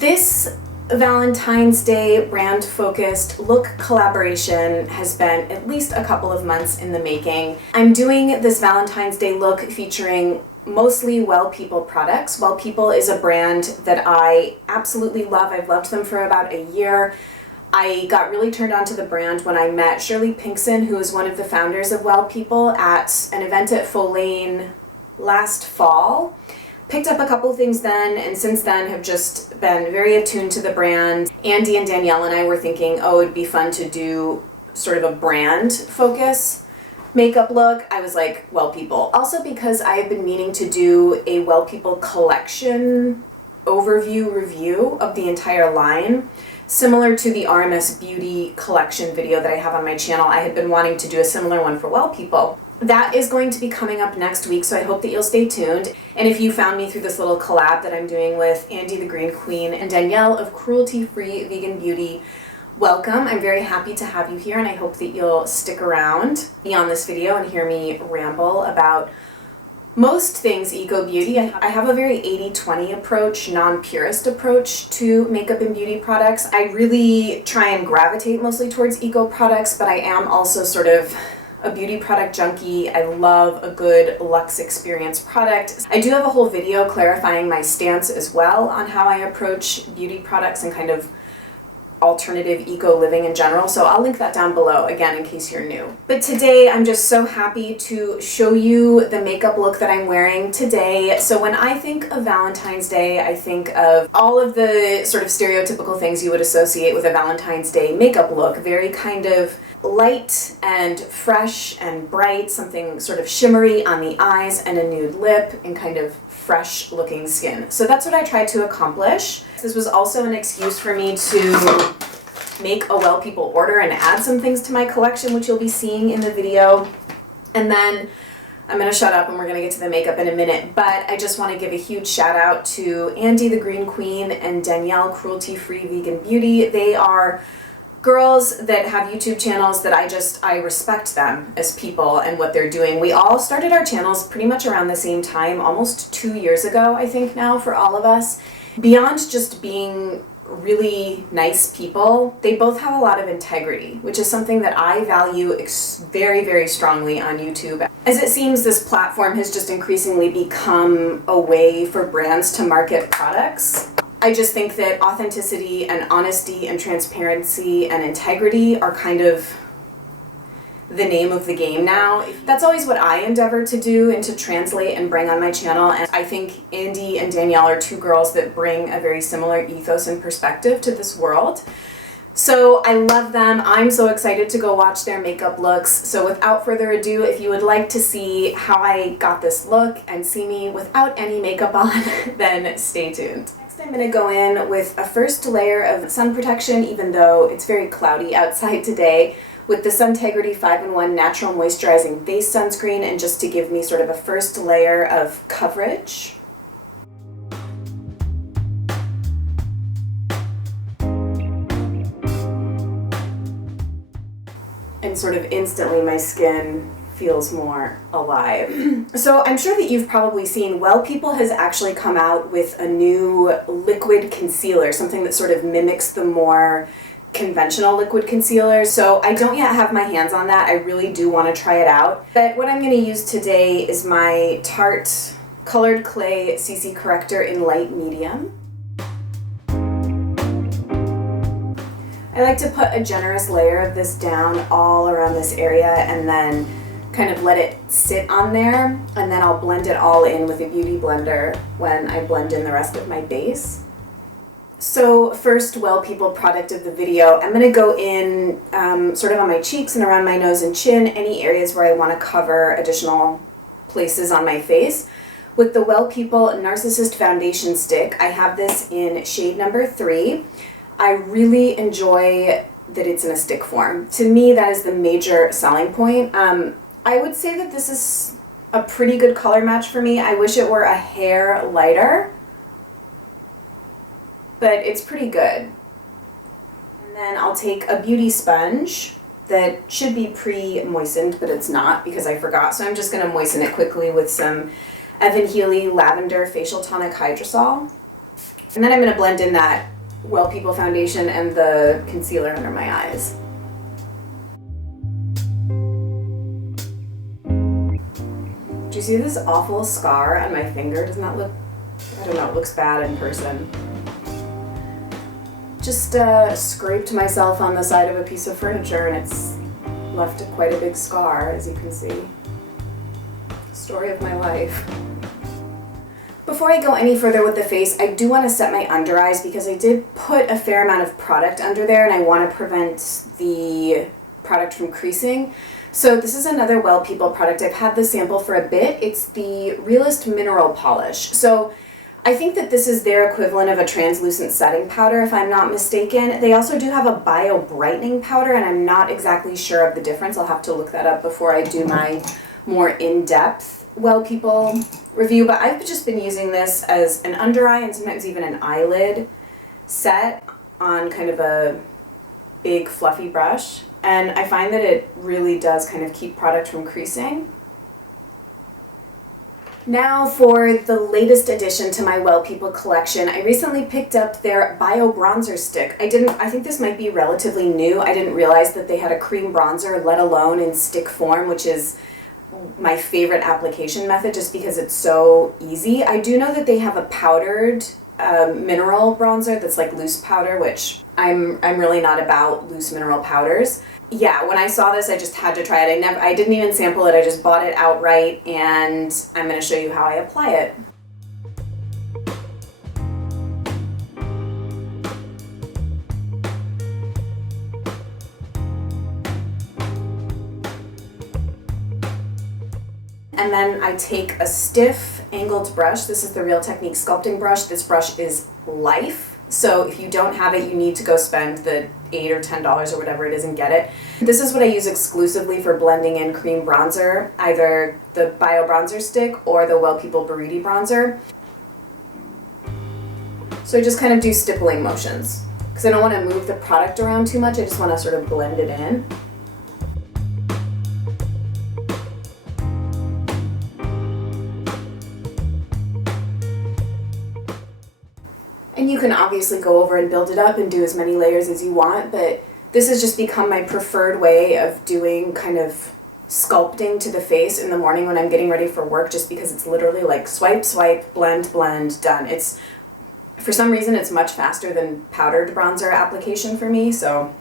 This Valentine's Day brand-focused look collaboration has been at least a couple of months in the making. I'm doing this Valentine's Day look featuring mostly Well People products. Well People is a brand that I absolutely love. I've loved them for about a year. I got really turned on to the brand when I met Shirley Pinkson, who is one of the founders of Well People, at an event at Full Lane last fall. Picked up a couple things then, and since then have just been very attuned to the brand. Andy and Danielle and I were thinking, oh, it'd be fun to do sort of a brand focus makeup look. I was like, Well People. Also because I have been meaning to do a Well People collection overview review of the entire line. Similar to the RMS Beauty collection video that I have on my channel, I had been wanting to do a similar one for Well People. That is going to be coming up next week, so I hope that you'll stay tuned. And if you found me through this little collab that I'm doing with Andy the Green Queen and Danielle of Cruelty-free Vegan Beauty, welcome. I'm very happy to have you here, and I hope that you'll stick around beyond this video and hear me ramble about most things eco beauty. I have a very 80-20 approach, non-purist approach to makeup and beauty products. I really try and gravitate mostly towards eco products, but I am also sort of a beauty product junkie. I love a good luxe experience product. I do have a whole video clarifying my stance as well on how I approach beauty products and kind of alternative eco living in general, so I'll link that down below again in case you're new. But today I'm just so happy to show you the makeup look that I'm wearing today. So when I think of Valentine's Day, I think of all of the sort of stereotypical things you would associate with a Valentine's Day makeup look. Very kind of light and fresh and bright, something sort of shimmery on the eyes and a nude lip and kind of fresh looking skin. So that's what I tried to accomplish. This was also an excuse for me to make a Well People order and add some things to my collection, which you'll be seeing in the video. And then I'm going to shut up and we're going to get to the makeup in a minute, but I just want to give a huge shout out to Andy the Green Queen and Danielle Cruelty-free Vegan Beauty. They are girls that have YouTube channels that I respect them as people and what they're doing. We all started our channels pretty much around the same time, almost 2 years ago, I think now, for all of us. Beyond just being really nice people, they both have a lot of integrity, which is something that I value very, very strongly on YouTube. As it seems, this platform has just increasingly become a way for brands to market products. I just think that authenticity and honesty and transparency and integrity are kind of the name of the game now. That's always what I endeavor to do and to translate and bring on my channel, and I think Andy and Danielle are two girls that bring a very similar ethos and perspective to this world. So I love them. I'm so excited to go watch their makeup looks. So without further ado, if you would like to see how I got this look and see me without any makeup on, then stay tuned. Next, I'm going to go in with a first layer of sun protection, even though it's very cloudy outside today, with the Suntegrity 5-in-1 Natural Moisturizing Face Sunscreen, and just to give me sort of a first layer of coverage. And sort of instantly my skin feels more alive. So I'm sure that you've probably seen Well People has actually come out with a new liquid concealer, something that sort of mimics the more conventional liquid concealer. So I don't yet have my hands on that. I really do want to try it out. But what I'm going to use today is my Tarte Colored Clay CC Corrector in light medium. I like to put a generous layer of this down all around this area and then kind of let it sit on there, and then I'll blend it all in with a beauty blender when I blend in the rest of my base. So first Well People product of the video, I'm going to go in sort of on my cheeks and around my nose and chin, any areas where I want to cover additional places on my face, with the Well People Narcissist Foundation Stick. I have this in shade number 3. I really enjoy that it's in a stick form. To me, that is the major selling point. I would say that this is a pretty good color match for me. I wish it were a hair lighter, but it's pretty good. And then I'll take a beauty sponge that should be pre-moistened, but it's not because I forgot. So I'm just going to moisten it quickly with some Evan Healy Lavender Facial Tonic Hydrosol. And then I'm going to blend in that Well People foundation and the concealer under my eyes. Do you see this awful scar on my finger? Doesn't that look, I don't know, it looks bad in person. Just scraped myself on the side of a piece of furniture and it's left quite a big scar, as you can see. Story of my life. Before I go any further with the face, I do want to set my under eyes because I did put a fair amount of product under there and I want to prevent the product from creasing. So this is another Well People product. I've had the sample for a bit. It's the Realist Mineral Polish. So I think that this is their equivalent of a translucent setting powder, if I'm not mistaken. They also do have a bio brightening powder, and I'm not exactly sure of the difference. I'll have to look that up before I do my more in-depth Well People review. But I've just been using this as an under eye and sometimes even an eyelid set on kind of a big fluffy brush. And I find that it really does kind of keep product from creasing. Now for the latest addition to my Well People collection, I recently picked up their Bio Bronzer Stick. I think this might be relatively new. I didn't realize that they had a cream bronzer, let alone in stick form, which is my favorite application method just because it's so easy. I do know that they have a powdered mineral bronzer that's like loose powder, which I'm really not about loose mineral powders. Yeah, when I saw this, I just had to try it. I didn't even sample it. I just bought it outright, and I'm going to show you how I apply it. And then I take a stiff angled brush. This is the Real Technique sculpting brush. This brush is life. So if you don't have it, you need to go spend the $8 or $10 or whatever it is and get it. This is what I use exclusively for blending in cream bronzer, either the Bio Bronzer Stick or the Well People Beauty Bronzer. So I just kind of do stippling motions because I don't want to move the product around too much. I just want to sort of blend it in. And you can obviously go over and build it up and do as many layers as you want, but this has just become my preferred way of doing kind of sculpting to the face in the morning when I'm getting ready for work, just because it's literally like swipe, swipe, blend, blend, done. It's, for some reason, it's much faster than powdered bronzer application for me, so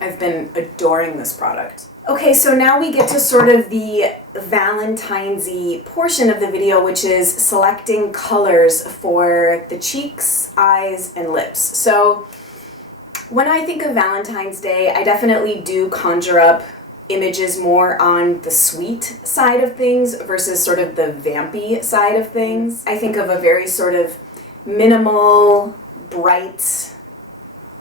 I've been adoring this product. Okay, so now we get to sort of the Valentine's-y portion of the video, which is selecting colors for the cheeks, eyes, and lips. So when I think of Valentine's Day, I definitely do conjure up images more on the sweet side of things versus sort of the vampy side of things. I think of a very sort of minimal, bright,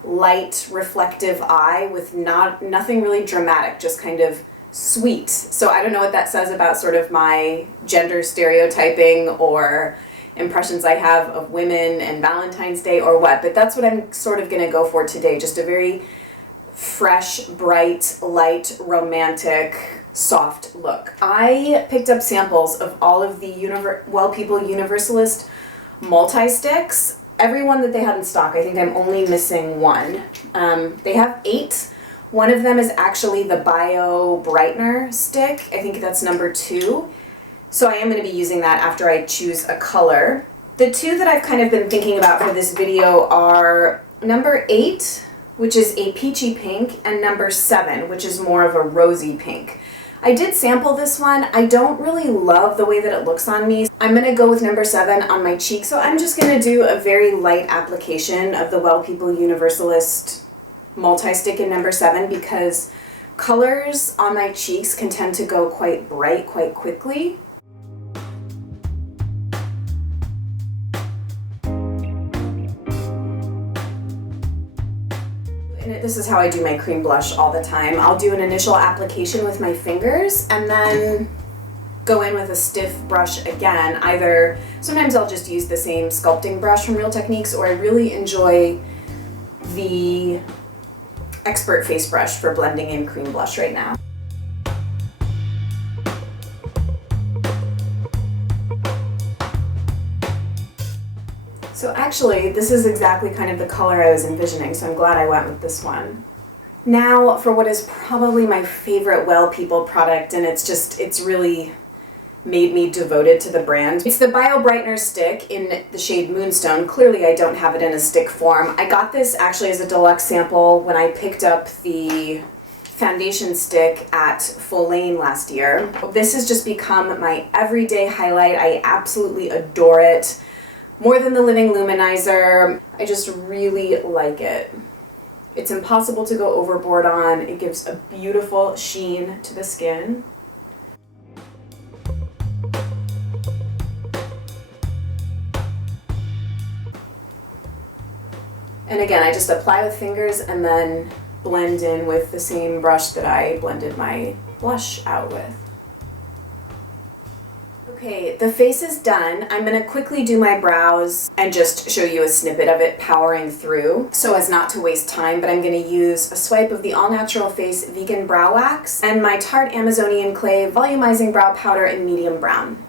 light, reflective eye with nothing really dramatic, just kind of sweet. So I don't know what that says about sort of my gender stereotyping or impressions I have of women and Valentine's Day or what, but that's what I'm sort of going to go for today, just a very fresh, bright, light, romantic, soft look. I picked up samples of all of the Well People Universalist multi-sticks. Every one that they had in stock. I think I'm only missing one. They have 8. One of them is actually the Bio Brightener stick. I think that's number 2. So I am going to be using that after I choose a color. The 2 that I've kind of been thinking about for this video are number 8, which is a peachy pink, and number 7, which is more of a rosy pink. I did sample this one. I don't really love the way that it looks on me. I'm going to go with number 7 on my cheek. So I'm just going to do a very light application of the Well People Universalist multi-stick in number 7 because colors on my cheeks can tend to go quite bright quite quickly. And this is how I do my cream blush all the time. I'll do an initial application with my fingers and then go in with a stiff brush again. Either, sometimes I'll just use the same sculpting brush from Real Techniques, or I really enjoy the Expert Face Brush for blending in cream blush right now. So actually, this is exactly kind of the color I was envisioning, so I'm glad I went with this one. Now for what is probably my favorite Well People product, and it's really made me devoted to the brand. It's the Bio Brightener Stick in the shade Moonstone. Clearly I don't have it in a stick form. I got this actually as a deluxe sample when I picked up the foundation stick at Full Lane last year. This has just become my everyday highlight. I absolutely adore it. More than the Living Luminizer. I just really like it. It's impossible to go overboard on. It gives a beautiful sheen to the skin. And again, I just apply with fingers and then blend in with the same brush that I blended my blush out with. Okay, the face is done. I'm going to quickly do my brows and just show you a snippet of it powering through so as not to waste time, but I'm going to use a swipe of the All Natural Face Vegan Brow Wax and my Tarte Amazonian Clay Volumizing Brow Powder in medium brown.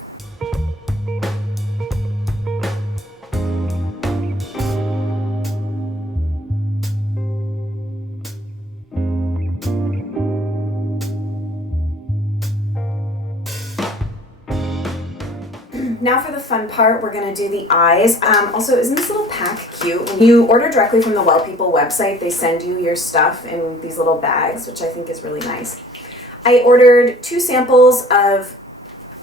Now for the fun part, we're going to do the eyes. Also, isn't this little pack cute? When you order directly from the Well People website, they send you your stuff in these little bags, which I think is really nice. I ordered 2 samples of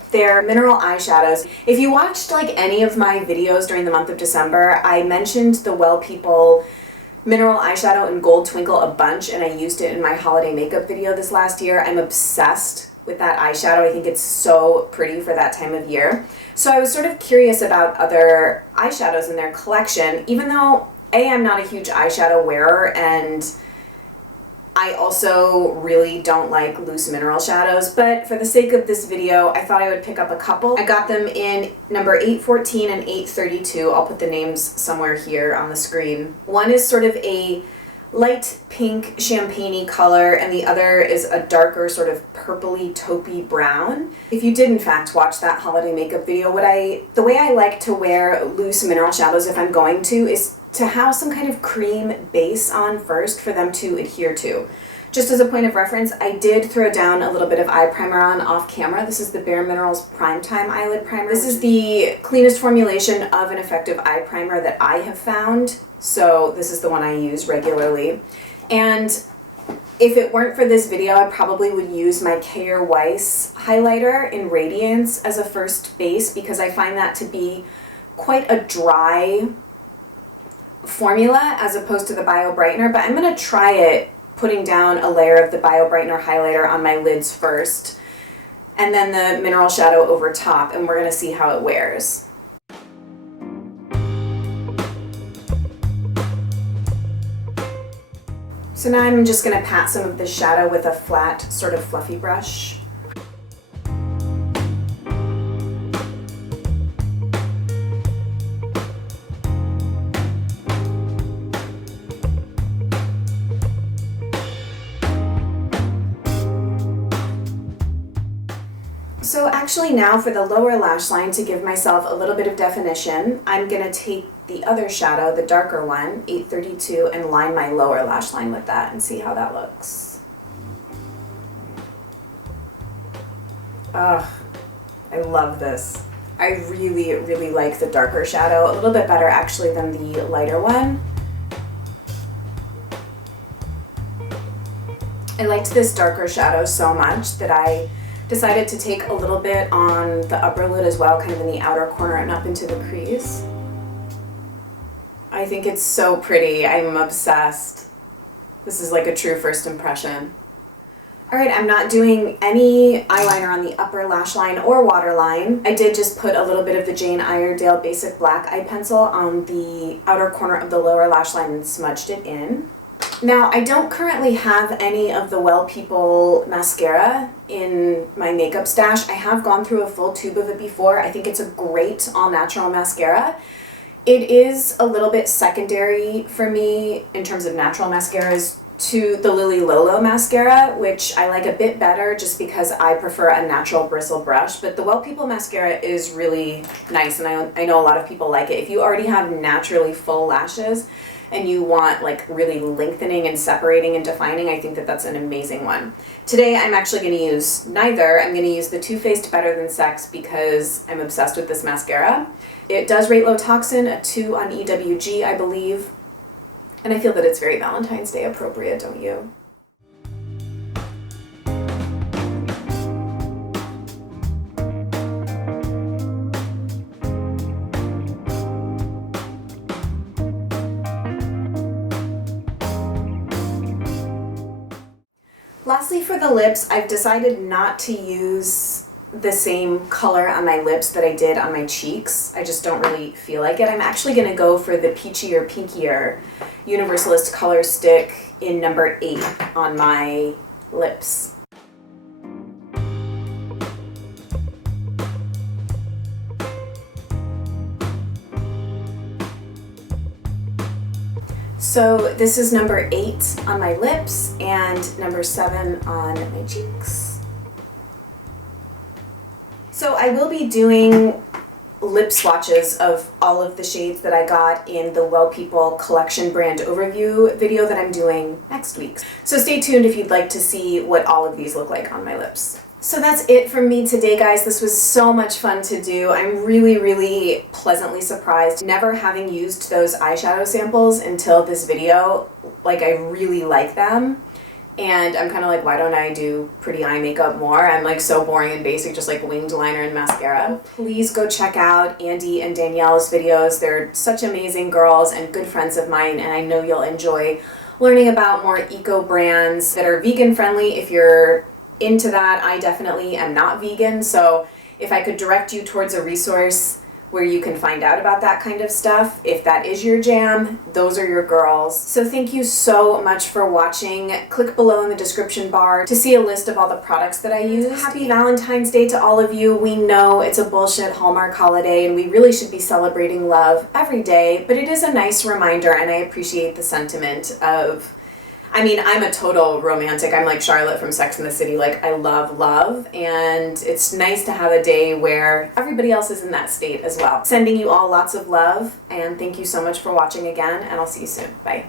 their mineral eyeshadows. If you watched like any of my videos during the month of December, I mentioned the Well People mineral eyeshadow in Gold Twinkle a bunch, and I used it in my holiday makeup video this last year. I'm obsessed with that eyeshadow. I think it's so pretty for that time of year. So I was sort of curious about other eyeshadows in their collection, even though I'm not a huge eyeshadow wearer, and I also really don't like loose mineral shadows, but for the sake of this video, I thought I would pick up a couple. I got them in number 814 and 832. I'll put the names somewhere here on the screen. One is sort of a light pink champagne-y color, and the other is a darker sort of purpley taupey brown. If you did in fact watch that holiday makeup video, the way I like to wear loose mineral shadows if I'm going to is to have some kind of cream base on first for them to adhere to. Just as a point of reference, I did throw down a little bit of eye primer on off camera. This is the Bare Minerals Primetime Eyelid Primer. This is the cleanest formulation of an effective eye primer that I have found. So this is the one I use regularly. And if it weren't for this video, I probably would use my K. Weiss highlighter in Radiance as a first base, because I find that to be quite a dry formula as opposed to the Bio Brightener. But I'm going to try it putting down a layer of the Bio Brightener highlighter on my lids first, and then the mineral shadow over top, and we're going to see how it wears. So now I'm just going to pat some of this shadow with a flat, sort of fluffy brush. So actually now for the lower lash line, to give myself a little bit of definition, I'm going to take the other shadow, the darker one, 832, and line my lower lash line with that and see how that looks. Ugh, I love this. I really, really like the darker shadow, a little bit better actually than the lighter one. I liked this darker shadow so much that I decided to take a little bit on the upper lid as well, kind of in the outer corner and up into the crease. I think it's so pretty. I'm obsessed. This is like a true first impression. Alright, I'm not doing any eyeliner on the upper lash line or waterline. I did just put a little bit of the Jane Iredale Basic Black Eye Pencil on the outer corner of the lower lash line and smudged it in. Now, I don't currently have any of the Well People mascara in my makeup stash. I have gone through a full tube of it before. I think it's a great all-natural mascara. It is a little bit secondary for me in terms of natural mascaras to the Lily Lolo mascara, which I like a bit better just because I prefer a natural bristle brush. But the WL People mascara is really nice, and I know a lot of people like it. If you already have naturally full lashes and you want like really lengthening and separating and defining, I think that that's an amazing one. Today I'm actually going to use neither. I'm going to use the Too Faced Better Than Sex because I'm obsessed with this mascara. It does rate low toxin, a 2 on EWG, I believe. And I feel that it's very Valentine's Day appropriate, don't you? Lastly, for the lips, I've decided not to use the same color on my lips that I did on my cheeks. I just don't really feel like it. I'm actually going to go for the Peachier Pinkier Universalist Color Stick in number 8 on my lips. So this is number 8 on my lips and number 7 on my cheeks. So I will be doing lip swatches of all of the shades that I got in the WL People collection brand overview video that I'm doing next week. So stay tuned if you'd like to see what all of these look like on my lips. So that's it from me today, guys. This was so much fun to do. I'm really, really pleasantly surprised. Never having used those eyeshadow samples until this video, like I really like them. And I'm kind of like, why don't I do pretty eye makeup more? I'm like so boring and basic, just like winged liner and mascara. Please go check out Andy and Danielle's videos. They're such amazing girls and good friends of mine, and I know you'll enjoy learning about more eco brands that are vegan friendly. If you're into that, I definitely am not vegan, so if I could direct you towards a resource where you can find out about that kind of stuff, if that is your jam, those are your girls. So thank you so much for watching. Click below in the description bar to see a list of all the products that I use. Happy Valentine's Day to all of you. We know it's a bullshit Hallmark holiday and we really should be celebrating love every day, but it is a nice reminder, and I appreciate the sentiment of, I mean, I'm a total romantic. I'm like Charlotte from Sex and the City. Like, I love love, and it's nice to have a day where everybody else is in that state as well. Sending you all lots of love, and thank you so much for watching again, and I'll see you soon. Bye.